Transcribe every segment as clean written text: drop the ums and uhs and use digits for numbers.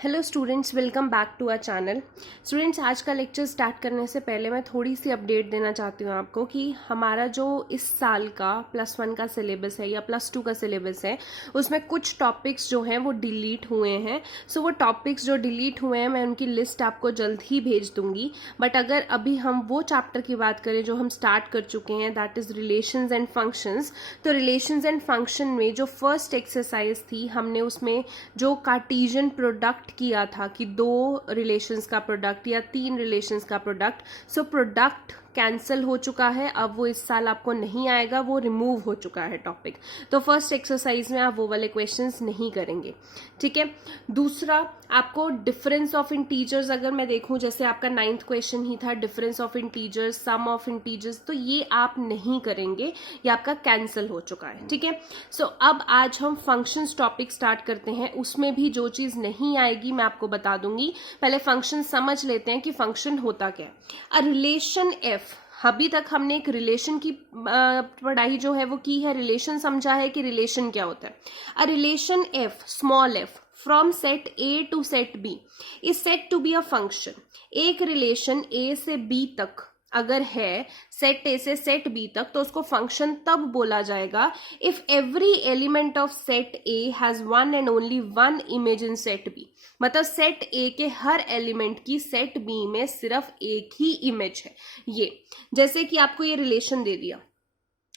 Hello students, welcome back to our channel. Students, आज का lecture start करने से पहले मैं थोड़ी सी अपडेट देना चाहती हूँ आपको कि हमारा जो इस साल का +1 का सिलेबस है या +2 का सिलेबस है, उसमें कुछ टॉपिक्स जो हैं वो डिलीट हुए हैं। सो वो टॉपिक्स जो डिलीट हुए हैं मैं उनकी लिस्ट आपको जल्द ही भेज दूंगी। बट अगर अभी हम वो चैप्टर की बात करें जो हम स्टार्ट कर चुके हैं, that is relations and functions. तो रिलेशंस एंड फंक्शन में जो फर्स्ट एक्सरसाइज थी, हमने उसमें जो कार्टेशियन प्रोडक्ट किया था कि 2 रिलेशंस का प्रोडक्ट या 3 रिलेशंस का प्रोडक्ट, सो प्रोडक्ट कैंसिल हो चुका है। अब वो इस साल आपको नहीं आएगा, वो रिमूव हो चुका है टॉपिक। तो फर्स्ट एक्सरसाइज में आप वो वाले क्वेश्चंस नहीं करेंगे, ठीक है। दूसरा, आपको डिफरेंस ऑफ इंटीजर्स अगर मैं देखूं, जैसे आपका 9th क्वेश्चन ही था difference of integers, sum of integers, तो ये आप नहीं करेंगे, ये आपका कैंसिल हो चुका है, ठीक है। सो अब आज हम फंक्शंस टॉपिक स्टार्ट करते हैं। उसमें भी जो चीज नहीं आएगी मैं आपको बता दूंगी। पहले फंक्शन समझ लेते हैं कि फंक्शन होता क्या है। अ रिलेशन एफ, अभी तक हमने एक रिलेशन की पढ़ाई जो है वो की है, रिलेशन समझा है कि रिलेशन क्या होता है। A relation f, small f, from set A to set B is said to be a function. एक रिलेशन ए से बी तक अगर है, सेट ए से सेट बी तक, तो उसको फंक्शन तब बोला जाएगा if every element of set A has one and only one image in set B. मतलब सेट ए के हर एलिमेंट की सेट बी में सिर्फ एक ही इमेज है। ये जैसे कि आपको ये रिलेशन दे दिया,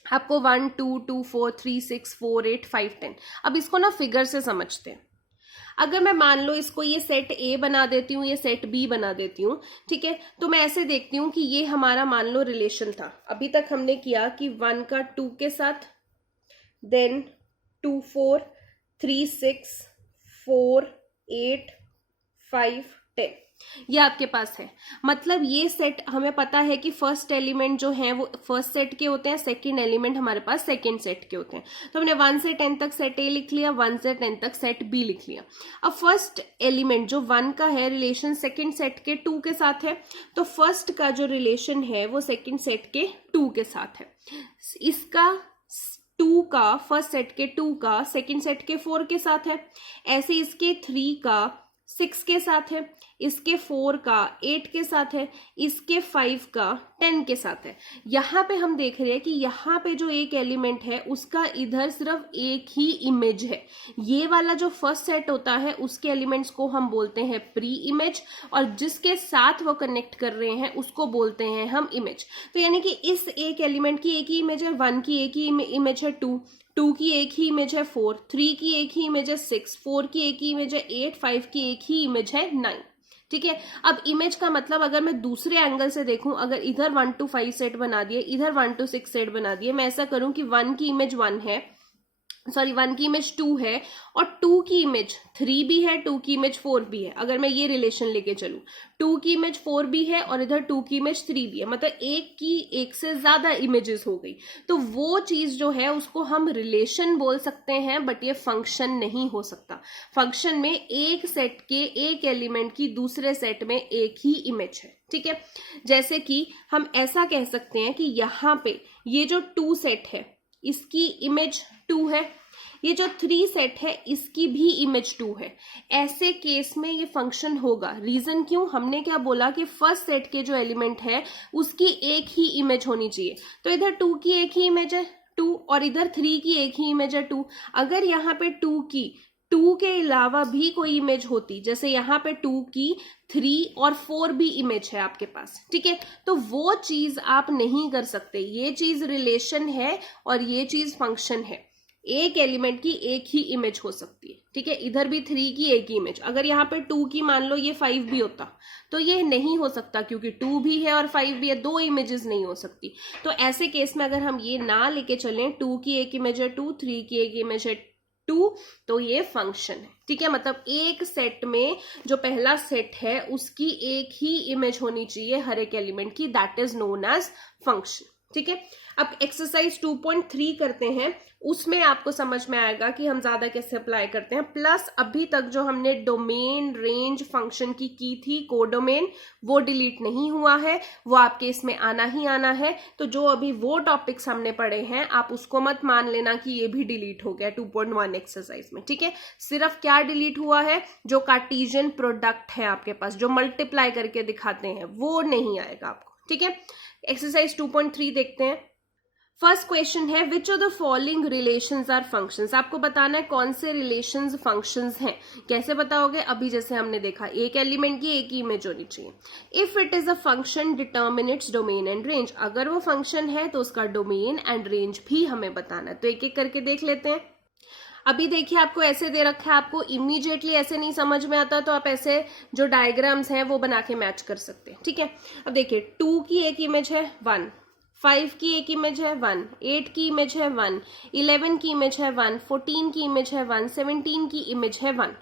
आपको 1 2 2 4 3 6 4 8 5 10। अब इसको ना फिगर से समझते हैं। अगर मैं मान लो इसको ये सेट ए बना देती हूँ, ये सेट बी बना देती हूँ, ठीक है, तो मैं ऐसे देखती हूँ कि ये हमारा मान लो रिलेशन था। अभी तक हमने किया कि 1 का 2 के साथ, देन 2 4 3 6 4 8 5 10, ये आपके पास है। मतलब ये सेट हमें पता है कि फर्स्ट एलिमेंट जो है वो फर्स्ट सेट के होते हैं, सेकंड एलिमेंट हमारे पास सेकंड सेट के होते हैं। तो हमने 1 से 10 तक सेट ए लिख लिया, 1 से 10 तक सेट बी लिख लिया। अब फर्स्ट एलिमेंट जो 1 का है, रिलेशन सेकंड सेट के 2 के साथ है, तो फर्स्ट का जो रिलेशन है वो सेकंड सेट के 2 के साथ है। इसका 2 का, फर्स्ट सेट के 2 का सेकंड सेट के 4 के साथ है। ऐसे इसके 3 का 6 के साथ है, इसके 4 का 8 के साथ है, इसके 5 का 10 के साथ है। यहाँ पे हम देख रहे हैं कि यहाँ पे जो एक एलिमेंट है उसका इधर सिर्फ एक ही इमेज है। ये वाला जो फर्स्ट सेट होता है उसके एलिमेंट्स को हम बोलते हैं प्री इमेज, और जिसके साथ वो कनेक्ट कर रहे हैं उसको बोलते हैं हम इमेज। तो यानी कि इस एक एलिमेंट की एक ही इमेज है, 1 की एक ही इमेज है 2 की एक ही इमेज है 4, 3 की एक ही इमेज है 6, 4 की एक ही इमेज है 8, 5 की एक ही इमेज है 9, ठीक है। अब इमेज का मतलब अगर मैं दूसरे एंगल से देखूं, अगर इधर 1 to 5 सेट बना दिए, इधर 1 to 6 सेट बना दिए, मैं ऐसा करूं कि 1 की इमेज 1 है, 1 की इमेज 2 है, और 2 की इमेज 3 भी है, 2 की इमेज 4 भी है। अगर मैं ये रिलेशन लेके चलूं, 2 की इमेज 4 भी है और इधर 2 की इमेज 3 भी है, मतलब एक की एक से ज्यादा इमेजेस हो गई। तो वो चीज जो है उसको हम रिलेशन बोल सकते हैं, बट ये फंक्शन नहीं हो सकता। फंक्शन में एक सेट के एक एलिमेंट की दूसरे सेट में एक ही इमेज है, ठीक है। जैसे कि हम ऐसा कह सकते हैं कि यहाँ पे ये जो 2 सेट है इसकी इमेज 2 है, ये जो 3 सेट है इसकी भी इमेज 2 है। ऐसे केस में ये फंक्शन होगा। रीजन क्यों? हमने क्या बोला कि फर्स्ट सेट के जो एलिमेंट है उसकी एक ही इमेज होनी चाहिए। तो इधर 2 की एक ही इमेज है 2, और इधर 3 की एक ही इमेज है 2। अगर यहाँ पे 2 के अलावा भी कोई इमेज होती, जैसे यहाँ पे 2 की 3 और 4 भी इमेज है आपके पास, ठीक है, तो वो चीज आप नहीं कर सकते। ये चीज रिलेशन है और ये चीज फंक्शन है। एक एलिमेंट की एक ही इमेज हो सकती है, ठीक है। इधर भी 3 की एक ही इमेज, अगर यहाँ पे 2 की मान लो ये 5 भी होता तो ये नहीं हो सकता, क्योंकि 2 भी है और 5 भी है, 2 इमेजेस नहीं हो सकती। तो ऐसे केस में अगर हम ये ना लेके चलें, 2 की एक इमेज है 2, 3 की एक इमेज है 2, तो ये फंक्शन है, ठीक है। मतलब एक सेट में जो पहला सेट है उसकी एक ही इमेज होनी चाहिए हर एक एलिमेंट की, that is known as function, ठीक है। अब एक्सरसाइज 2.3 करते हैं, उसमें आपको समझ में आएगा कि हम ज्यादा कैसे अप्लाई करते हैं। प्लस अभी तक जो हमने डोमेन रेंज फंक्शन की थी कोडोमेन, वो डिलीट नहीं हुआ है, वो आपके इसमें आना ही आना है। तो जो अभी वो टॉपिक्स हमने पढ़े हैं आप उसको मत मान लेना कि ये भी डिलीट हो गया 2.1 एक्सरसाइज में, ठीक है। सिर्फ क्या डिलीट हुआ है, जो कार्टेशियन प्रोडक्ट है आपके पास, जो मल्टीप्लाई करके दिखाते हैं, वो नहीं आएगा आपको, ठीक है। एक्सरसाइज 2.3 देखते हैं। फर्स्ट क्वेश्चन है which of the following relations are functions. आपको बताना है कौन से रिलेशंस फंक्शंस हैं। कैसे बताओगे, अभी जैसे हमने देखा एक एलिमेंट की एक ही इमेज होनी चाहिए। If it is a function determine its domain and range. अगर वो फंक्शन है तो उसका डोमेन एंड रेंज भी हमें बताना है। तो एक एक करके देख लेते हैं। अभी देखिए आपको ऐसे दे रखा है, आपको इमीडिएटली ऐसे नहीं समझ में आता तो आप ऐसे जो डायग्राम्स हैं वो बना के मैच कर सकते हैं, ठीक है। अब देखिए 2 की एक इमेज है 1, 5 की एक इमेज है 1, 8 की इमेज है 1, 11 की इमेज है 1, 14 की इमेज है 1, 17 की इमेज है 1।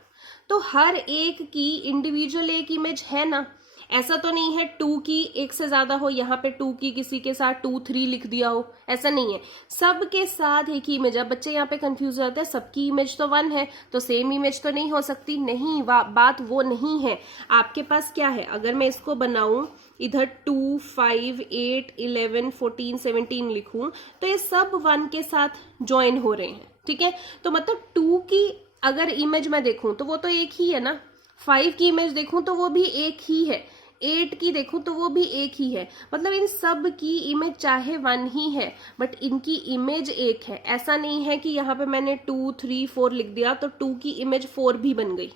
तो हर एक की इंडिविजुअल एक इमेज है ना। ऐसा तो नहीं है 2 की एक से ज्यादा हो, यहाँ पे 2 की किसी के साथ 2, 3 लिख दिया हो, ऐसा नहीं है। सबके साथ एक ही इमेज है। बच्चे यहाँ पे कंफ्यूज हो जाते हैं, सबकी इमेज तो 1 है तो सेम इमेज तो नहीं हो सकती। नहीं, बात वो नहीं है। आपके पास क्या है, अगर मैं इसको बनाऊं इधर 2, 5, 8, 11, 14, 17 लिखूं तो ये सब 1 के साथ ज्वाइन हो रहे हैं, ठीक है। तो मतलब 2 की अगर इमेज मैं देखूं तो वो तो एक ही है ना। 5 की इमेज देखूं तो वो भी एक ही है, 8 की देखूं तो वो भी एक ही है। मतलब इन सब की इमेज चाहे 1 ही है बट इनकी इमेज एक है। ऐसा नहीं है कि यहाँ पे मैंने 2, 3, 4 लिख दिया तो 2 की इमेज 4 भी बन गई।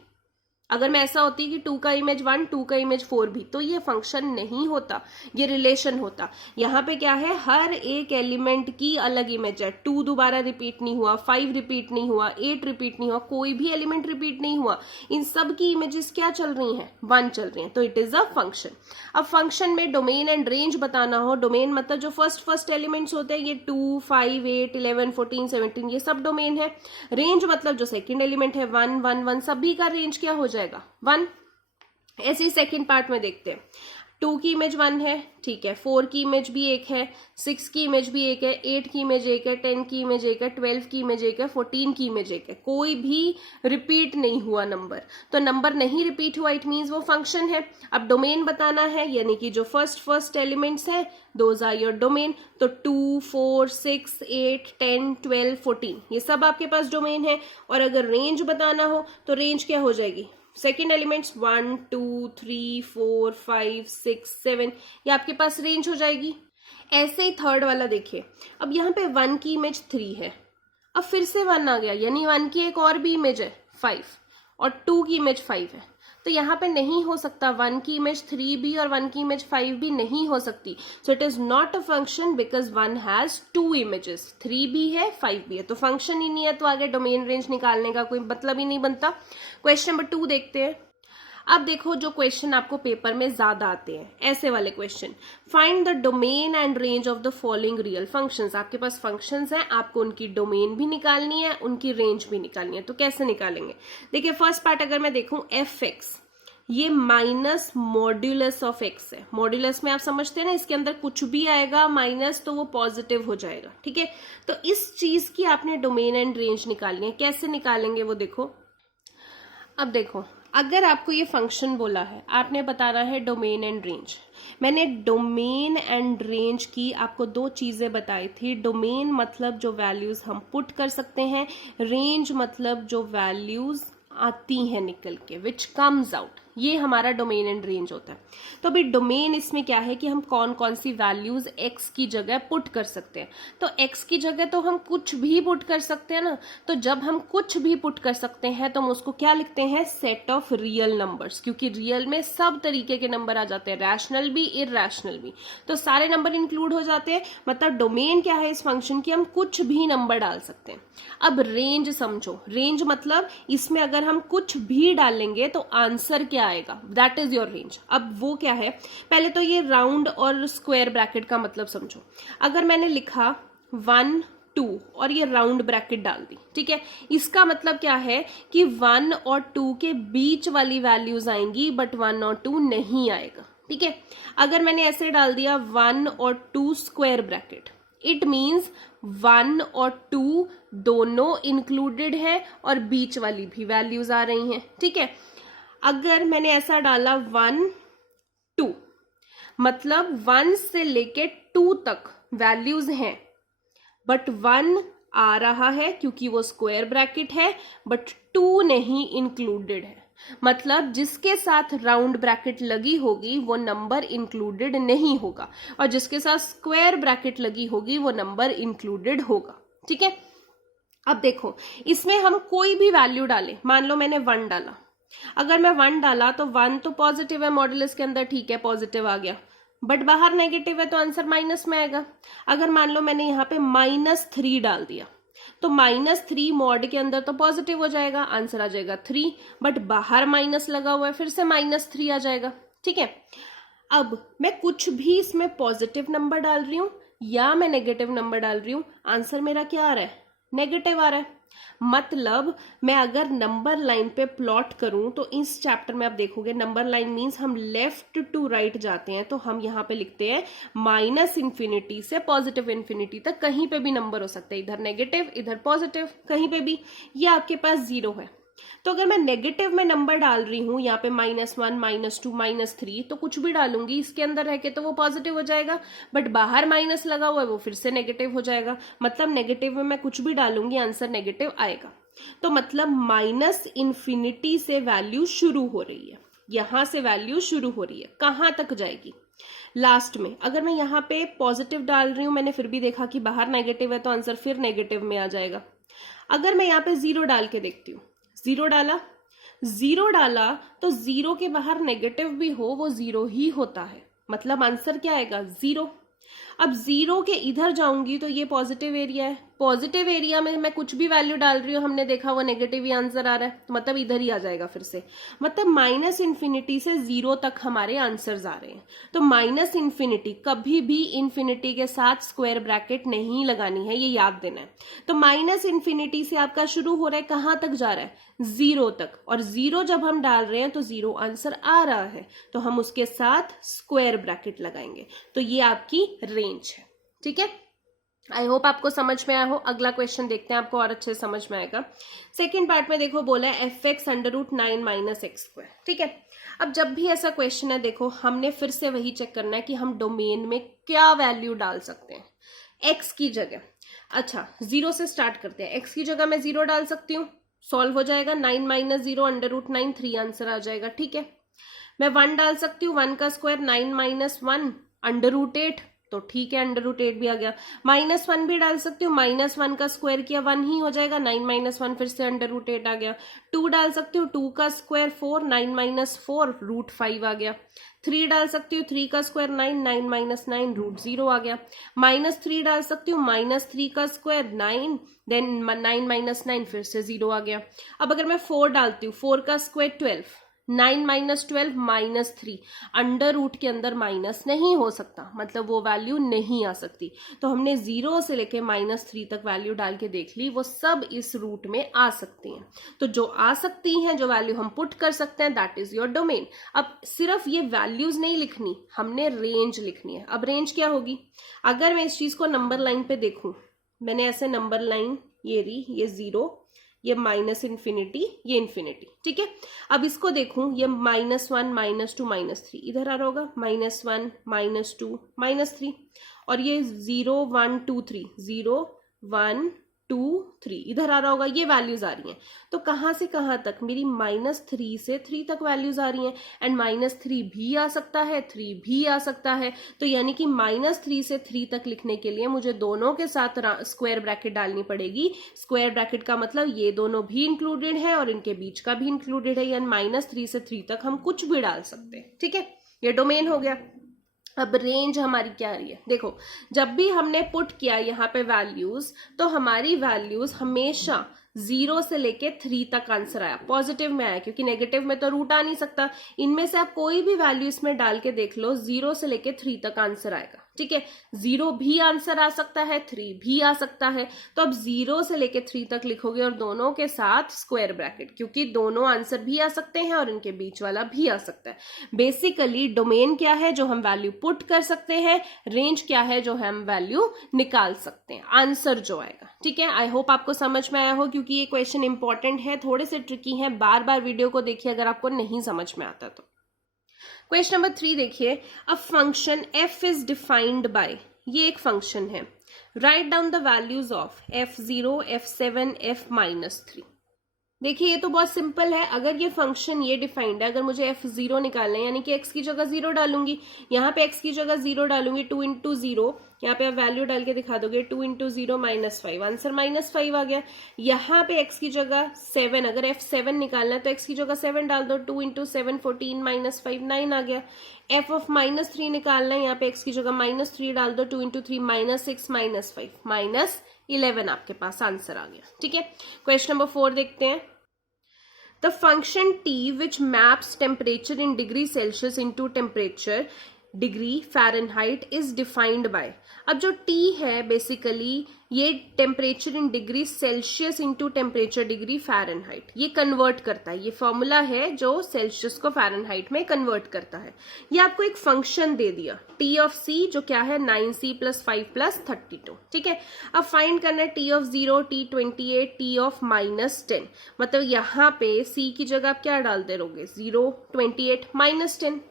अगर मैं ऐसा होती कि 2 का इमेज 1, 2 का इमेज 4 भी, तो ये फंक्शन नहीं होता, ये रिलेशन होता। यहाँ पे क्या है, हर एक एलिमेंट की अलग इमेज है। 2 दोबारा रिपीट नहीं हुआ, 5 रिपीट नहीं हुआ, 8 रिपीट नहीं हुआ, कोई भी एलिमेंट रिपीट नहीं हुआ। इन सब की इमेजेस क्या चल रही हैं, 1 चल रही हैं। तो इट इज अ फंक्शन। अब फंक्शन में डोमेन एंड रेंज बताना हो, डोमेन मतलब जो फर्स्ट एलिमेंट्स होते हैं, ये 2, 5, 8, 11, 14, 17 ये सब डोमेन है। रेंज मतलब जो सेकेंड एलिमेंट है 1, 1, 1 सभी का रेंज क्या हो जाएगा 1। ऐसे ही सेकेंड पार्ट में देखते हैं। 2 की इमेज 1 है, ठीक है। 4 की इमेज भी एक है, 6 की इमेज भी एक है, 8 की इमेज एक है, 10 की इमेज एक है, 12 की इमेज एक है, 14 की इमेज एक है। कोई भी रिपीट नहीं हुआ नंबर, तो नंबर नहीं रिपीट हुआ, इट मीन्स वो फंक्शन है। अब डोमेन बताना है, यानी कि जो फर्स्ट एलिमेंट्स है दोज आर योर डोमेन। तो 2, 4, 6, 8, 10, 12, 14 ये सब आपके पास डोमेन है। और अगर रेंज बताना हो तो रेंज क्या हो जाएगी, सेकेंड एलिमेंट्स 1, 2, 3, 4, 5, 6, 7 ये आपके पास रेंज हो जाएगी। ऐसे ही थर्ड वाला देखिए। अब यहाँ पे 1 की इमेज 3 है, अब फिर से 1 आ गया, यानी 1 की एक और भी इमेज है 5 और 2 की इमेज 5 है। तो यहाँ पे नहीं हो सकता 1 की इमेज 3 भी और 1 की इमेज 5 भी नहीं हो सकती। So it is not a function because 1 has 2 images, 3 भी है 5 भी है, तो फंक्शन ही नहीं है। तो आगे डोमेन रेंज निकालने का कोई मतलब ही नहीं बनता। क्वेश्चन नंबर 2 देखते हैं। अब देखो जो क्वेश्चन आपको पेपर में ज्यादा आते हैं, ऐसे वाले question. Find the domain and range of the following real functions. आपके पास फंक्शंस हैं, आपको उनकी डोमेन भी निकालनी है, उनकी रेंज भी निकालनी है। तो कैसे निकालेंगे, देखिए फर्स्ट पार्ट अगर मैं देखूं f(x), ये माइनस मॉड्यूलस ऑफ x है। मॉड्यूलस में आप समझते हैं ना, इसके अंदर कुछ भी आएगा माइनस तो वो पॉजिटिव हो जाएगा, ठीक है। तो इस चीज की आपने डोमेन एंड रेंज निकालनी है। कैसे निकालेंगे वो देखो। अब देखो, अगर आपको ये फंक्शन बोला है, आपने बताना है डोमेन एंड रेंज। मैंने डोमेन एंड रेंज की आपको 2 चीजें बताई थी। डोमेन मतलब जो वैल्यूज हम पुट कर सकते हैं, रेंज मतलब जो वैल्यूज आती हैं निकल के, विच कम्स आउट, ये हमारा डोमेन एंड रेंज होता है। तो अभी डोमेन इसमें क्या है कि हम कौन कौन सी वैल्यूज x की जगह पुट कर सकते हैं। तो x की जगह तो हम कुछ भी पुट कर सकते हैं ना। तो जब हम कुछ भी पुट कर सकते हैं तो हम उसको क्या लिखते हैं, सेट ऑफ रियल नंबर्स, क्योंकि रियल में सब तरीके के नंबर आ जाते हैं, रैशनल भी इरैशनल भी, तो सारे नंबर इंक्लूड हो जाते हैं। मतलब डोमेन क्या है इस फंक्शन की, हम कुछ भी नंबर डाल सकते हैं। अब रेंज समझो, रेंज मतलब इसमें अगर हम कुछ भी डालेंगे तो आंसर क्या आएगा, दैट इज योर रेंज। अब वो क्या है, पहले तो ये राउंड और स्क्वायर ब्रैकेट का मतलब समझो। अगर मैंने लिखा 1, 2 और ये राउंड ब्रैकेट डाल दी, ठीक है, इसका मतलब क्या है कि 1 और 2 के बीच वाली वैल्यूज आएंगी बट 1 और 2 नहीं आएगा, ठीक है। अगर मैंने ऐसे डाल दिया 1 और 2 स्क्वायर ब्रैकेट, इट मीन्स 1 और 2 दोनों इंक्लूडेड है और बीच वाली भी वैल्यूज आ रही हैं, ठीक है। अगर मैंने ऐसा डाला 1 2, मतलब 1 से लेके 2 तक वैल्यूज हैं, बट 1 आ रहा है क्योंकि वो स्क्वायर ब्रैकेट है, बट 2 नहीं इंक्लूडेड है, मतलब जिसके साथ राउंड ब्रैकेट लगी होगी वो नंबर इंक्लूडेड नहीं होगा, और जिसके साथ स्क्वायर ब्रैकेट लगी होगी वो नंबर इंक्लूडेड होगा, ठीक है। अब देखो, इसमें हम कोई भी वैल्यू डालें, मान लो मैंने 1 डाला, अगर मैं 1 डाला तो 1 तो पॉजिटिव है मॉडुलस के अंदर, ठीक है, पॉजिटिव आ गया, बट बाहर नेगेटिव है तो आंसर माइनस में आएगा। अगर मान लो मैंने यहाँ पे -3 डाल दिया, तो -3 मॉड के अंदर तो पॉजिटिव हो जाएगा, आंसर आ जाएगा 3, बट बाहर माइनस लगा हुआ है, फिर से -3 आ जाएगा, ठीक है। अब मैं कुछ भी इसमें पॉजिटिव नंबर डाल रही हूं या मैं नेगेटिव नंबर डाल रही हूं, आंसर मेरा क्या आ रहा है, नेगेटिव आ रहा है। मतलब मैं अगर नंबर लाइन पे प्लॉट करूं तो इस चैप्टर में आप देखोगे नंबर लाइन मींस हम लेफ्ट टू राइट जाते हैं, तो हम यहाँ पे लिखते हैं -∞ से +∞ तक, कहीं पे भी नंबर हो सकता है, इधर नेगेटिव इधर पॉजिटिव, कहीं पे भी। ये आपके पास 0 है, तो अगर मैं नेगेटिव में नंबर डाल रही हूं यहाँ पे -1 -2 -3, तो कुछ भी डालूंगी इसके अंदर रह के तो वो पॉजिटिव हो जाएगा, बट बाहर माइनस लगा हुआ है वो फिर से नेगेटिव हो जाएगा। मतलब नेगेटिव में मैं कुछ भी डालूंगी आंसर नेगेटिव आएगा। तो मतलब -∞ से वैल्यू शुरू हो रही है, यहां से वैल्यू शुरू हो रही है, कहां तक जाएगी, लास्ट में। अगर मैं यहाँ पे पॉजिटिव डाल रही हूं, मैंने फिर भी देखा कि बाहर नेगेटिव है तो आंसर फिर नेगेटिव में आ जाएगा। अगर मैं यहाँ पे 0 डाल के देखती हूँ, 0 डाला तो 0 के बाहर नेगेटिव भी हो वो 0 ही होता है, मतलब आंसर क्या आएगा, 0। अब 0 के इधर जाऊंगी तो ये पॉजिटिव एरिया है, पॉजिटिव एरिया में मैं कुछ भी वैल्यू डाल रही हूँ, हमने देखा वो नेगेटिव ही आंसर आ रहा है, तो मतलब इधर ही आ जाएगा फिर से। मतलब -∞ से 0 तक हमारे आंसर्स आ रहे हैं। तो -∞ कभी भी इंफिनिटी के साथ स्क्वायर ब्रैकेट नहीं लगानी है, ये याद देना है। तो -∞ से आपका शुरू हो रहा है, कहां तक जा रहा है, 0 तक, और 0 जब हम डाल रहे हैं तो 0 आंसर आ रहा है, तो हम उसके साथ स्क्वायर ब्रैकेट लगाएंगे, तो ये आपकी रेंज है, ठीक है। आई होप आपको समझ में आया हो। अगला क्वेश्चन देखते हैं, आपको और अच्छे से समझ में आएगा। सेकंड पार्ट में देखो बोला है fx √9 - x², ठीक है। अब जब भी ऐसा क्वेश्चन है, देखो हमने फिर से वही चेक करना है कि हम डोमेन में क्या वैल्यू डाल सकते हैं। x की जगह, अच्छा 0 से स्टार्ट करते हैं, x की जगह मैं 0 डाल सकती हूँ, सॉल्व हो जाएगा, 9 - 0 √9, 3 आंसर आ जाएगा, ठीक है। मैं 1 डाल सकती हूँ, 1 का स्क्वायर 9 - 1 √8, तो ठीक है, √8 भी आ गया। -1 भी डाल सकती हूँ, -1 का स्क्वायर किया 1 ही हो जाएगा, 9 - 1 फिर से √8 आ गया। 2 डाल सकती हूँ, 2 का स्क्वायर 4, 9 - 4 √5 आ गया। 3 डाल सकती हूँ, 3 का स्क्वायर 9, 9 - 9 √0 आ गया। -3 डाल सकती हूँ, -3 का स्क्वायर 9, देन 9 - 9 फिर से 0 आ गया। अब अगर मैं 4 डालती हूँ, 4 का स्क्वायर 12, 9 - 12 -3, अंडर रूट के अंदर माइनस नहीं हो सकता, मतलब वो वैल्यू नहीं आ सकती। तो हमने 0 से लेके -3 तक वैल्यू डाल के देख ली, वो सब इस रूट में आ सकती हैं। तो जो आ सकती हैं, जो वैल्यू हम पुट कर सकते हैं, दैट इज योर डोमेन। अब सिर्फ ये वैल्यूज नहीं लिखनी, हमने रेंज लिखनी है। अब रेंज क्या होगी, अगर मैं इस चीज को नंबर लाइन पे देखूं, मैंने ऐसे नंबर लाइन ये रही, ये 0, ये -∞, ये इन्फिनिटी, ठीक है। अब इसको देखूं, ये -1 -2 -3 इधर आ रहा होगा, -1 -2 -3, और ये 0 1 2 3 0 1 2 3 इधर आ रहा होगा, ये वैल्यूज आ रही हैं। तो कहां से कहां तक, मेरी -3 से 3 तक वैल्यूज आ रही हैं, एंड -3 भी आ सकता है, 3 भी आ सकता है। तो यानी कि -3 से 3 तक लिखने के लिए मुझे दोनों के साथ स्क्वायर ब्रैकेट डालनी पड़ेगी। स्क्वायर ब्रैकेट का मतलब ये दोनों भी इंक्लूडेड है और इनके बीच का भी इंक्लूडेड है, यानी -3 से 3 तक हम कुछ भी डाल सकते हैं, ठीक है। ये डोमेन हो गया। अब रेंज हमारी क्या आ रही है, देखो जब भी हमने पुट किया यहाँ पे वैल्यूज, तो हमारी वैल्यूज हमेशा 0 से लेके 3 तक आंसर आया, पॉजिटिव में आया, क्योंकि नेगेटिव में तो रूट आ नहीं सकता। इनमें से आप कोई भी वैल्यू इसमें डाल के देख लो, 0 से लेके 3 तक आंसर आएगा, ठीक है, 0 भी आंसर आ सकता है, 3 भी आ सकता है। तो अब 0 से लेके 3 तक लिखोगे और दोनों के साथ स्क्वायर ब्रैकेट, क्योंकि दोनों आंसर भी आ सकते हैं और इनके बीच वाला भी आ सकता है। बेसिकली डोमेन क्या है जो हम वैल्यू पुट कर सकते हैं, रेंज क्या है जो हम वैल्यू निकाल सकते हैं, आंसर जो आएगा। ठीक है, आई होप आपको समझ में आया हो, क्योंकि ये क्वेश्चन इंपॉर्टेंट है, थोड़े से ट्रिकी है, बार बार वीडियो को देखिए अगर आपको नहीं समझ में आता तो। क्वेश्चन नंबर 3 देखिए, a function f is defined by, ये एक फंक्शन है, write down the values of f0, f7, f-3। देखिए ये तो बहुत सिंपल है, अगर ये फंक्शन ये डिफाइंड है, अगर मुझे f0 निकालना है यानी कि x की जगह 0 डालूंगी, यहाँ पे x की जगह 0 डालूंगी, 2 इंटू 0, यहाँ पे आप वैल्यू डाल के दिखा दोगे, 2 इंटू 0 -5, आंसर -5 आ गया। यहाँ पे x की जगह 7, अगर f7 निकालना है तो x की जगह 7 डाल दो, 2 इंटू 7 14 -5 9 आ गया। f ऑफ -3 निकालना है, यहाँ पे x की जगह -3 डाल दो, 2 इंटू 3 -6 -5 -11 आपके पास आंसर आ गया। ठीक है, क्वेश्चन नंबर 4 देखते हैं। The function t which maps temperature in degree Celsius into temperature degree Fahrenheit is defined by. अब जो t है बेसिकली ये temperature in degree Celsius into temperature degree Fahrenheit, ये कन्वर्ट करता है, ये फॉर्मूला है जो सेल्सियस को फ़ारेनहाइट में कन्वर्ट करता है। ये आपको एक फंक्शन दे दिया t ऑफ c जो क्या है 9c + 5 + 32। ठीक है, अब फाइंड करना है t of 0, t 28, t of -10। मतलब यहाँ पे c की जगह आप क्या डाल दे रहोगे, 0, 28, -10।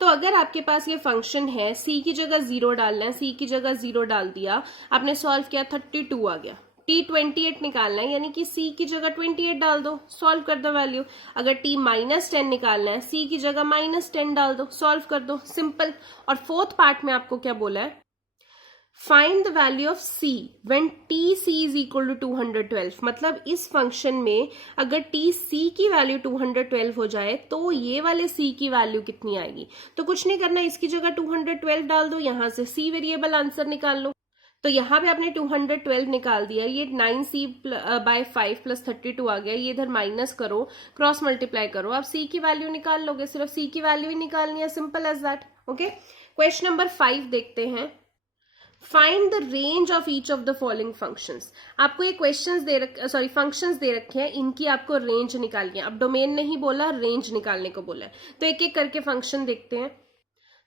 तो अगर आपके पास ये फंक्शन है, c की जगह 0 डालना है, c की जगह 0 डाल दिया, आपने सॉल्व किया, 32 आ गया। t 28 निकालना है यानी कि c की जगह 28 डाल दो, सॉल्व कर दो वैल्यू। अगर t -10 निकालना है, c की जगह -10 डाल दो, सॉल्व कर दो, सिंपल। और फोर्थ पार्ट में आपको क्या बोला है, find the value of c when tc is equal to 212। मतलब इस फंक्शन में अगर tc की वैल्यू 212 हो जाए तो ये वाले c की वैल्यू कितनी आएगी। तो कुछ नहीं करना, इसकी जगह 212 डाल दो, यहां से c वेरिएबल आंसर निकाल लो। तो यहाँ पे आपने 212 निकाल दिया, ये 9c बाय 5 + 32 आ गया, ये इधर माइनस करो, क्रॉस मल्टीप्लाई करो, आप c की वैल्यू निकाल लोगे, सिर्फ c की वैल्यू ही निकालनी है, simple as that. Okay, question number 5 देखते हैं। Find the range of each of the following functions. आपको ये क्वेश्चंस फंक्शंस दे रखे हैं, इनकी आपको रेंज निकालनी है। अब डोमेन नहीं बोला, रेंज निकालने को बोला है, तो एक एक करके फंक्शन देखते हैं।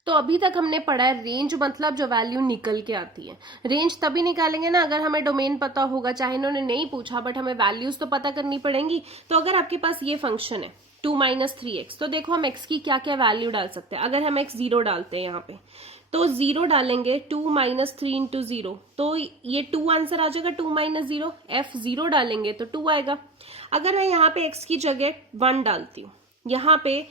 तो अभी तक हमने पढ़ा है रेंज मतलब जो वैल्यू निकल के आती है। रेंज तभी निकालेंगे ना अगर हमें डोमेन पता होगा, चाहे इन्होंने नहीं पूछा बट हमें वैल्यूज तो पता करनी पड़ेंगी। तो अगर आपके पास ये फंक्शन है 2 - 3x, तो देखो हम x की क्या क्या वैल्यू डाल सकते हैं। अगर हम x 0 डालते हैं यहाँ पे, तो 0 डालेंगे, 2 - 3 × 0, तो ये 2 आंसर आ जाएगा, 2 - 0। f0 डालेंगे तो 2 आएगा। अगर मैं यहाँ पे x की जगह 1 डालती हूँ, यहाँ पे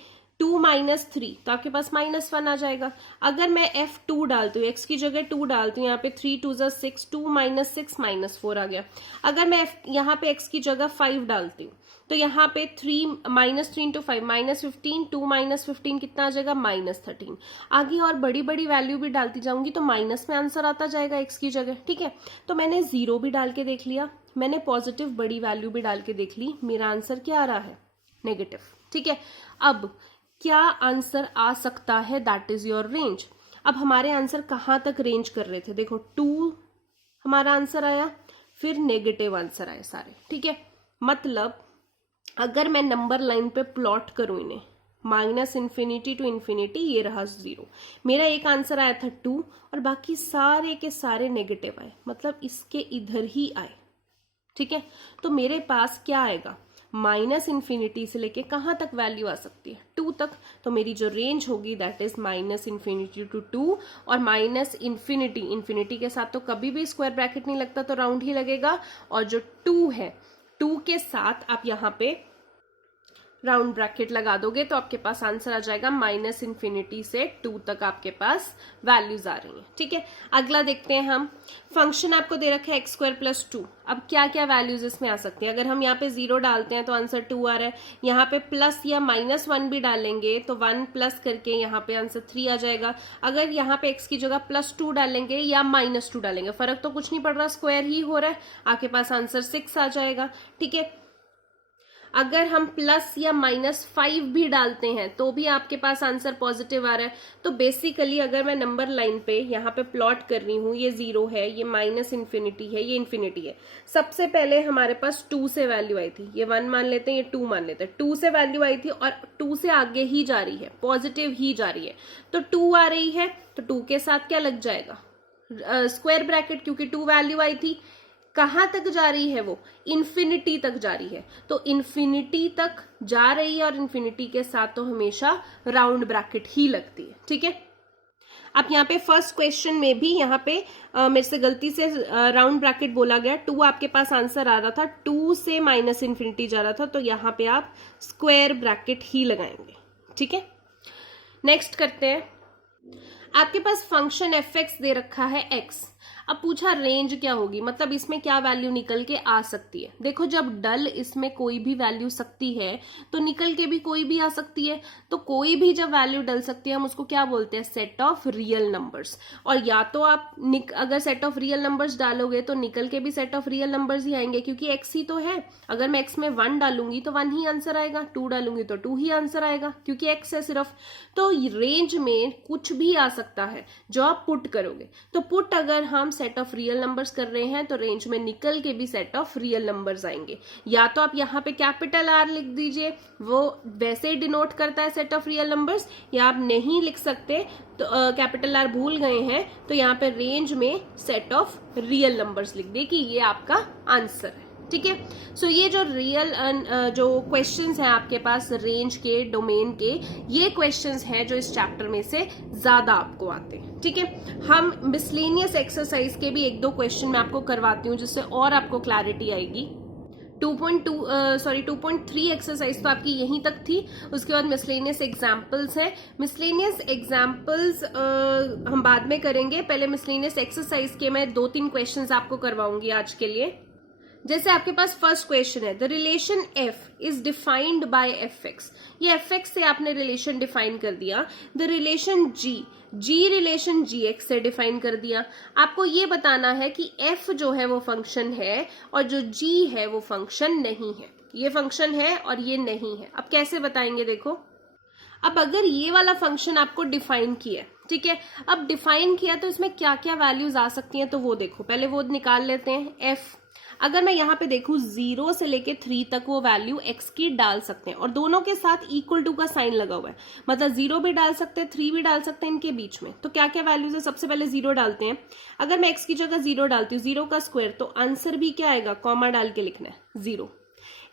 2 - 3, तो आपके पास -1 आ जाएगा। अगर मैं f2 डालती हूँ, x की जगह 2 डालती हूँ, यहाँ पे 3 2 = 6, 2 - 6 -4 आ गया। अगर मैं यहाँ पे x की जगह 5 डालती हूँ, तो यहाँ पे 3 × 5 -15, 2 - 15 कितना आ जाएगा, -13। आगे और बड़ी बड़ी वैल्यू भी डालती जाऊंगी तो माइनस में आंसर आता जाएगा x की जगह। ठीक है, तो मैंने 0 भी डाल के देख लिया, मैंने पॉजिटिव बड़ी वैल्यू भी डाल के देख ली, मेरा आंसर क्या आ रहा है, नेगेटिव। ठीक है, अब क्या आंसर आ सकता है, दैट इज योर रेंज। अब हमारे आंसर कहाँ तक रेंज कर रहे थे, देखो 2 हमारा आंसर आया, फिर नेगेटिव आंसर आए सारे। ठीक है, मतलब अगर मैं नंबर लाइन पे प्लॉट करूं इन्हें, -∞ to ∞, ये रहा 0, मेरा एक आंसर आया था 2 और बाकी सारे के सारे नेगेटिव आए, मतलब इसके इधर ही आए। ठीक है, तो मेरे पास क्या आएगा, -∞ से लेके कहाँ तक वैल्यू आ सकती है, 2 तक। तो मेरी जो रेंज होगी दैट इज -∞ to 2, और ∞ के साथ तो कभी भी स्क्वायर ब्रैकेट नहीं लगता, तो राउंड ही लगेगा। और जो 2 है, 2 के साथ आप यहाँ पे राउंड ब्रैकेट लगा दोगे तो आपके पास आंसर आ जाएगा -∞ से 2 तक आपके पास वैल्यूज आ रही हैं। ठीक है, अगला देखते हैं हम। फंक्शन आपको दे रखा है x² + 2। अब क्या क्या वैल्यूज इसमें आ सकती है, अगर हम यहाँ पे 0 डालते हैं तो आंसर 2 आ रहा है, यहाँ पे प्लस या -1 भी डालेंगे तो 1 प्लस करके यहाँ पे आंसर 3 आ जाएगा। अगर यहाँ पे x की जगह +2 डालेंगे या -2 डालेंगे, फर्क तो कुछ नहीं पड़ रहा, स्क्वायर ही हो रहा है, आपके पास आंसर 6 आ जाएगा। ठीक है, अगर हम प्लस या -5 भी डालते हैं तो भी आपके पास आंसर पॉजिटिव आ रहा है। तो बेसिकली अगर मैं नंबर लाइन पे यहाँ पे प्लॉट कर रही हूँ, ये 0 है, ये -इन्फिनिटी है, ये इन्फिनिटी है। सबसे पहले हमारे पास 2 से वैल्यू आई थी, ये 1 मान लेते हैं, ये 2 मान लेते हैं। 2 से वैल्यू आई थी और 2 से आगे ही जा रही है, पॉजिटिव ही जा रही है। तो 2 आ रही है तो 2 के साथ क्या लग जाएगा, स्क्वायर ब्रैकेट, क्योंकि 2 वैल्यू आई थी। कहां तक जा रही है वो, इन्फिनिटी तक जा रही है। तो इन्फिनिटी तक जा रही है और इन्फिनिटी के साथ तो हमेशा राउंड ब्रैकेट ही लगती है, ठीक है। अब यहाँ पे फर्स्ट क्वेश्चन में भी यहाँ पे मेरे से गलती से राउंड ब्रैकेट बोला गया, 2 आपके पास आंसर आ रहा था, 2 से -इन्फिनिटी जा रहा था, तो यहाँ पे आप स्क्वायर ब्रैकेट ही लगाएंगे, ठीक है। नेक्स्ट करते हैं। आपके पास फंक्शन fx दे रखा है x। अब पूछा रेंज क्या होगी, मतलब इसमें क्या वैल्यू निकल के आ सकती है। देखो जब डल इसमें कोई भी वैल्यू सकती है तो निकल के भी कोई भी आ सकती है। तो कोई भी जब वैल्यू डल सकती है हम उसको क्या बोलते हैं, सेट ऑफ रियल नंबर्स। और या तो आप अगर सेट ऑफ रियल नंबर्स डालोगे तो निकल के भी सेट ऑफ रियल नंबर्स ही आएंगे, क्योंकि x ही तो है। अगर मैं x में 1 डालूंगी तो 1 ही आंसर आएगा, 2 डालूंगी तो 2 ही आंसर आएगा, क्योंकि x है सिर्फ। तो रेंज में कुछ भी आ सकता है जो आप पुट करोगे। तो पुट अगर हम सेट ऑफ रियल नंबर्स कर रहे हैं तो रेंज में निकल के भी सेट ऑफ रियल नंबर्स आएंगे। या तो आप यहाँ पे कैपिटल R लिख दीजिए, वो वैसे ही डिनोट करता है सेट ऑफ रियल नंबर्स, या आप नहीं लिख सकते तो कैपिटल R भूल गए हैं तो यहाँ पे रेंज में सेट ऑफ रियल नंबर्स लिख दिए कि ये आपका आंसर है, ठीक है। सो ये जो रियल जो क्वेश्चंस हैं आपके पास रेंज के, डोमेन के, ये क्वेश्चंस हैं जो इस चैप्टर में से ज्यादा आपको आते हैं, ठीक है। हम मिसलेनियस एक्सरसाइज के भी 1-2 क्वेश्चन मैं आपको करवाती हूँ जिससे और आपको क्लैरिटी आएगी। 2.3 एक्सरसाइज तो आपकी यहीं तक थी। उसके बाद मिसलेनियस एग्जाम्पल्स है। मिसलेनियस एग्जाम्पल्स हम बाद में करेंगे, पहले मिसलेनियस एक्सरसाइज के मैं 2-3 क्वेश्चंस आपको करवाऊंगी आज के लिए। जैसे आपके पास फर्स्ट क्वेश्चन है, the relation f is defined by fx। ये fx से आपने रिलेशन डिफाइन कर दिया। The relation g relation gx से डिफाइन कर दिया। आपको ये बताना है कि f जो है वो फंक्शन है और जो g है वो फंक्शन नहीं है। ये फंक्शन है और ये नहीं है। अब कैसे बताएंगे, देखो। अब अगर ये वाला फंक्शन आपको डिफाइन किया है, ठीक है, अब डिफाइन किया तो इसमें क्या क्या वैल्यूज आ सकती हैं तो वो देखो, पहले वो निकाल लेते हैं। f अगर मैं यहाँ पे देखूं 0 से लेके 3 तक वो वैल्यू x की डाल सकते हैं और दोनों के साथ इक्वल टू का साइन लगा हुआ है, मतलब 0 भी डाल सकते हैं, 3 भी डाल सकते हैं इनके बीच में। तो क्या क्या वैल्यूज है, सबसे पहले 0 डालते हैं। अगर मैं x की जगह 0 डालती हूँ, 0 का स्क्वायर, तो आंसर भी क्या आएगा, कॉमा डाल के लिखना है 0।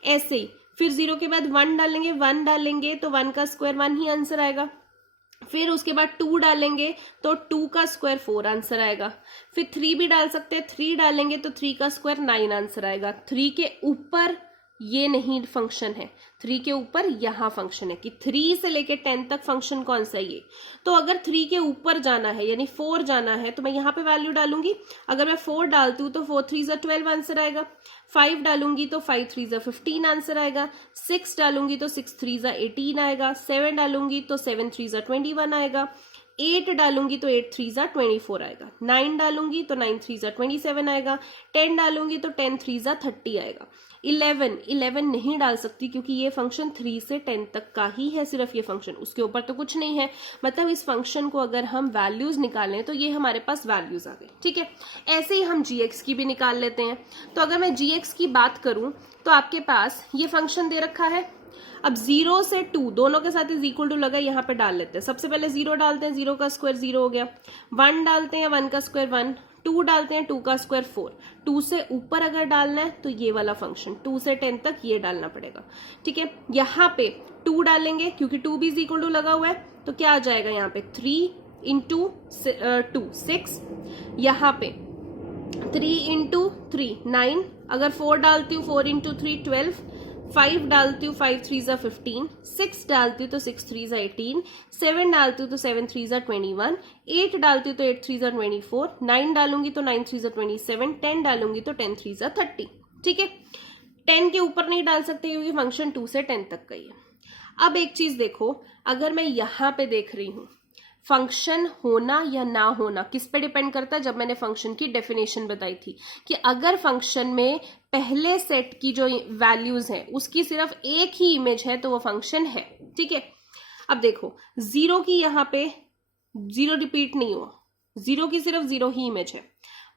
ऐसे ही फिर 0 के बाद 1 डालेंगे, 1 डालेंगे तो 1 का स्क्वायर 1 ही आंसर आएगा। फिर उसके बाद 2 डालेंगे तो 2 का स्क्वायर 4 आंसर आएगा। फिर 3 भी डाल सकते हैं, 3 डालेंगे तो 3 का स्क्वायर 9 आंसर आएगा। 3 के ऊपर ये नहीं फंक्शन है, 3 के ऊपर यहाँ फंक्शन है कि 3 से लेके 10 तक फंक्शन कौन सा है ये। तो अगर 3 के ऊपर जाना है यानी 4 जाना है तो मैं यहाँ पे वैल्यू डालूंगी। अगर मैं 4 डालती हूँ तो 4 3 ज़ा 12 आंसर आएगा। 5 डालूंगी तो 5 3 ज़ा 15 आंसर आएगा। 6 डालूंगी तो 6 3 ज़ा 18 आएगा। 7 डालूंगी तो 7 3 ज़ा 21 आएगा। 8 डालूंगी तो 8 3 ज़ा 24 आएगा। 9 डालूंगी तो 9 3 ज़ा 27 आएगा। 10 डालूंगी तो 10 3 ज़ा 30 आएगा। 11 नहीं डाल सकती क्योंकि ये फंक्शन 3 से 10 तक का ही है, सिर्फ ये फंक्शन, उसके ऊपर तो कुछ नहीं है। मतलब इस फंक्शन को अगर हम वैल्यूज निकालें तो ये हमारे पास वैल्यूज आ गई, ठीक है। ऐसे ही हम gx की भी निकाल लेते हैं। तो अगर मैं gx की बात करूं तो आपके पास ये फंक्शन दे रखा है। अब 0 से 2 दोनों के साथ इज इक्वल टू लगा, यहाँ पे डाल लेते हैं। सबसे पहले 0 डालते हैं, 0 का स्क्वायर 0 हो गया। 1 डालते हैं, 1 का स्क्वायर 1। 2 डालते हैं, 2 का स्क्वायर 4। 2 से ऊपर अगर डालना है तो ये वाला फंक्शन 2 से 10 तक ये डालना पड़ेगा, ठीक है। यहाँ पे 2 डालेंगे क्योंकि 2 भी इज इक्वल टू लगा हुआ है, तो क्या आ जाएगा यहाँ पे 3 इंटू 2 6। यहाँ पे 3 इंटू 3 9। अगर 4 डालती हूँ 4 इंटू 3 12। 5 डालती हूँ 5 3 ज़ा 15। 6 डालती हूँ तो 6 3 ज़ा 18। 7 डालती हूँ तो 7 3 ज़ा 21। 8 डालती हूँ तो 8 3 ज़ा 24। 9 डालूंगी तो 9 3 ज़ा 27। 10 डालूंगी तो 10 3 ज़ा 30, ठीक है। 10 के ऊपर नहीं डाल सकते क्योंकि फंक्शन 2 से 10 तक का ही है। अब एक चीज देखो, अगर मैं यहाँ पे देख रही हूँ फंक्शन होना या ना होना किस पे डिपेंड करता है, जब मैंने फंक्शन की डेफिनेशन बताई थी कि अगर फंक्शन में पहले सेट की जो वैल्यूज है उसकी सिर्फ एक ही इमेज है तो वो फंक्शन है। ठीक है, अब देखो जीरो की यहाँ पे जीरो रिपीट नहीं हुआ, जीरो की सिर्फ जीरो ही इमेज है।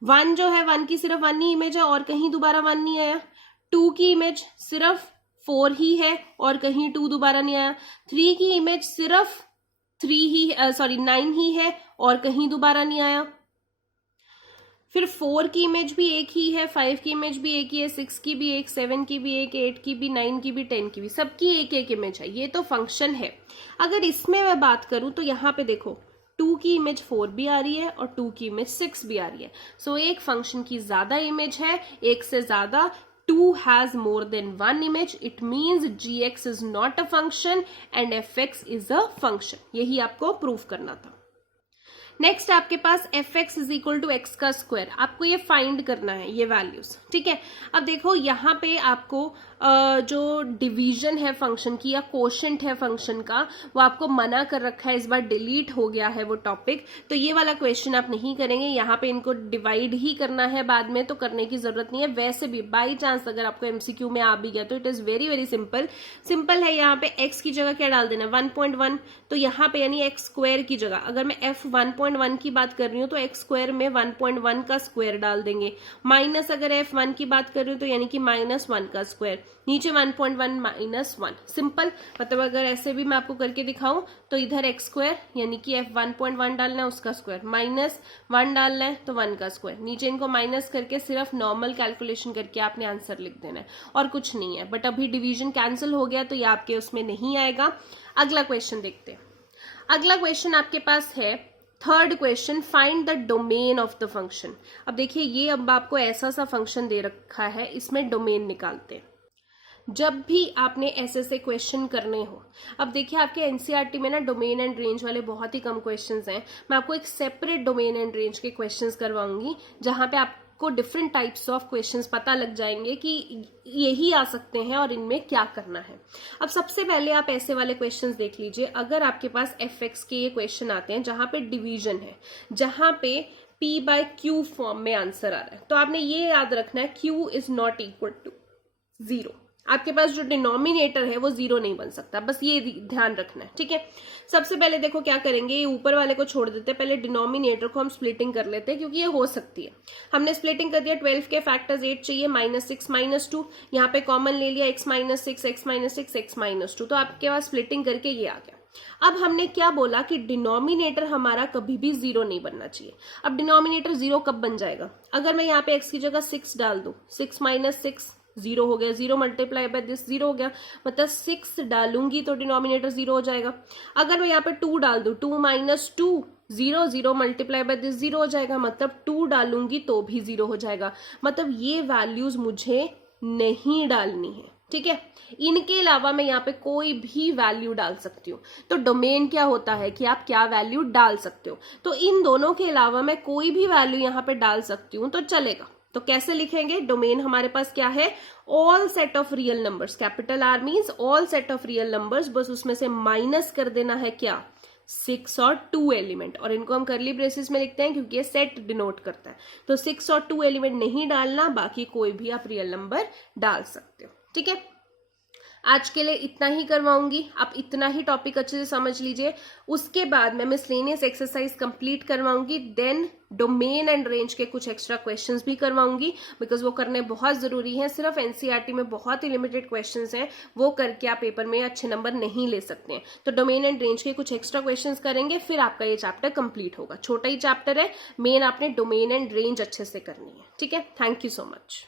वन जो है वन की सिर्फ वन ही इमेज है और कहीं दोबारा वन नहीं आया। टू की इमेज सिर्फ फोर ही है और कहीं टू दोबारा नहीं आया। थ्री की इमेज सिर्फ थ्री ही नाइन ही है और कहीं दोबारा नहीं आया। फिर फोर की इमेज भी एक ही है, फाइव की इमेज भी एक ही है, सिक्स की भी एक, सेवन की भी एक, एट की भी, नाइन की भी, टेन की भी, सबकी एक एक इमेज है। ये तो फंक्शन है। अगर इसमें मैं बात करूं तो यहाँ पे देखो टू की इमेज फोर भी आ रही है और टू की इमेज सिक्स भी आ रही है। सो एक फंक्शन की ज्यादा इमेज है, एक से ज्यादा। 2 has more than one image. It means gx is not a function and fx is a function. यही आपको प्रूफ करना था। नेक्स्ट आपके पास F X is equal to X का स्क्वायर, आपको ये फाइंड करना है ये वैल्यूज। ठीक है, अब देखो यहाँ पे आपको जो डिवीजन है फंक्शन की या कोशेंट है फंक्शन का वो आपको मना कर रखा है, इस बार डिलीट हो गया है वो टॉपिक, तो ये वाला क्वेश्चन आप नहीं करेंगे। यहाँ पे इनको डिवाइड ही करना है बाद में, तो करने की जरूरत नहीं है। वैसे भी बाई चांस अगर आपको एमसीक्यू में आ भी गया तो it is very very simple है। यहाँ पे एक्स की जगह क्या डाल देना, 1.1, तो यहाँ पे यानी एक्स स्क्वायर की जगह अगर मैं एफ 1.1 की बात कर रही हूँ तो एक्स स्क्वायर में 1.1 का स्क्वायर डाल देंगे। माइनस अगर एफ 1 की बात कर रही हूँ तो यानी कि -1 का स्क्वायर, नीचे 1.1 -1। सिंपल, मतलब अगर ऐसे भी मैं आपको करके दिखाऊं तो इधर एक्स स्क्वायर यानी कि एफ 1.1 डालना है उसका स्क्वायर, -1 डालना है तो 1 का स्क्वायर, नीचे इनको माइनस करके सिर्फ नॉर्मल कैलकुलेशन करके आपने आंसर लिख देना है और कुछ नहीं है। बट अभी डिवीजन कैंसिल हो गया तो ये आपके उसमें नहीं आएगा। अगला क्वेश्चन देखते हैं। अगला क्वेश्चन आपके पास है third question, find the domain of the function. अब देखिए ये अब आपको ऐसा सा फंक्शन दे रखा है, इसमें डोमेन निकालते हैं। जब भी आपने ऐसे क्वेश्चन करने हो, अब देखिए आपके एनसीईआरटी में ना डोमेन एंड रेंज वाले बहुत ही कम क्वेश्चंस हैं। मैं आपको एक सेपरेट डोमेन एंड रेंज के क्वेश्चंस करवाऊंगी जहां पे आपको डिफरेंट टाइप्स ऑफ क्वेश्चंस पता लग जाएंगे कि यही आ सकते हैं और इनमें क्या करना है। अब सबसे पहले आप ऐसे वाले क्वेश्चंस देख लीजिए। अगर आपके पास एफ एक्स के ये क्वेश्चन आते हैं जहां पे डिवीजन है, जहां पे p/q फॉर्म में आंसर आ रहा है, तो आपने ये याद रखना है q is not equal to 0। आपके पास जो डिनोमिनेटर है वो 0 नहीं बन सकता, बस ये ध्यान रखना है। ठीक है, सबसे पहले देखो क्या करेंगे, ये ऊपर वाले को छोड़ देते हैं, पहले डिनोमिनेटर को हम स्प्लिटिंग कर लेते हैं क्योंकि ये हो सकती है। हमने स्प्लिटिंग कर दिया, 12 के फैक्टर्स 8 चाहिए, -6 -2, यहाँ पे कॉमन ले लिया x -6 x -6 x -2, तो आपके पास स्प्लिटिंग करके ये आ गया। अब हमने क्या बोला कि डिनोमिनेटर हमारा कभी भी 0 नहीं बनना चाहिए। अब डिनोमिनेटर 0 कब बन जाएगा, अगर मैं यहाँ पे x की जगह 6 डाल दूं, 6 - 6 0 हो गया, 0 मल्टीप्लाई बाय दिस 0 हो गया, मतलब 6 डालूंगी तो डिनोमिनेटर 0 हो जाएगा। अगर मैं यहाँ पे 2 डाल दूं, 2 - 2 0, 0 मल्टीप्लाई बाय दिस 0 हो जाएगा, मतलब 2 डालूंगी तो भी 0 हो जाएगा। मतलब ये वैल्यूज मुझे नहीं डालनी है। ठीक है, इनके अलावा मैं यहाँ पे कोई भी वैल्यू डाल सकती हूँ। तो डोमेन क्या होता है कि आप क्या वैल्यू डाल सकते हो, तो इन दोनों के अलावा मैं कोई भी वैल्यू यहाँ पे डाल सकती हूँ तो चलेगा। तो कैसे लिखेंगे, डोमेन हमारे पास क्या है, all set of real numbers, capital R means all set of real numbers, बस उसमें से माइनस कर देना है क्या, 6 और 2 एलिमेंट, और इनको हम करली ब्रेसेस में लिखते हैं क्योंकि ये सेट डिनोट करता है। तो 6 और 2 एलिमेंट नहीं डालना, बाकी कोई भी आप रियल नंबर डाल सकते हो। ठीक है, आज के लिए इतना ही करवाऊंगी, आप इतना ही टॉपिक अच्छे से समझ लीजिए। उसके बाद मैं मिसलेनियस एक्सरसाइज कंप्लीट करवाऊंगी, देन डोमेन एंड रेंज के कुछ एक्स्ट्रा क्वेश्चंस भी करवाऊंगी, बिकॉज वो करने बहुत जरूरी है। सिर्फ एनसीईआरटी में बहुत ही लिमिटेड क्वेश्चंस हैं, वो करके आप पेपर में अच्छे नंबर नहीं ले सकते हैं। तो डोमेन एंड रेंज के कुछ एक्स्ट्रा क्वेश्चंस करेंगे, फिर आपका ये चैप्टर कंप्लीट होगा। छोटा ही चैप्टर है, मेन आपने डोमेन एंड रेंज अच्छे से करनी है। ठीक है, थैंक यू सो मच।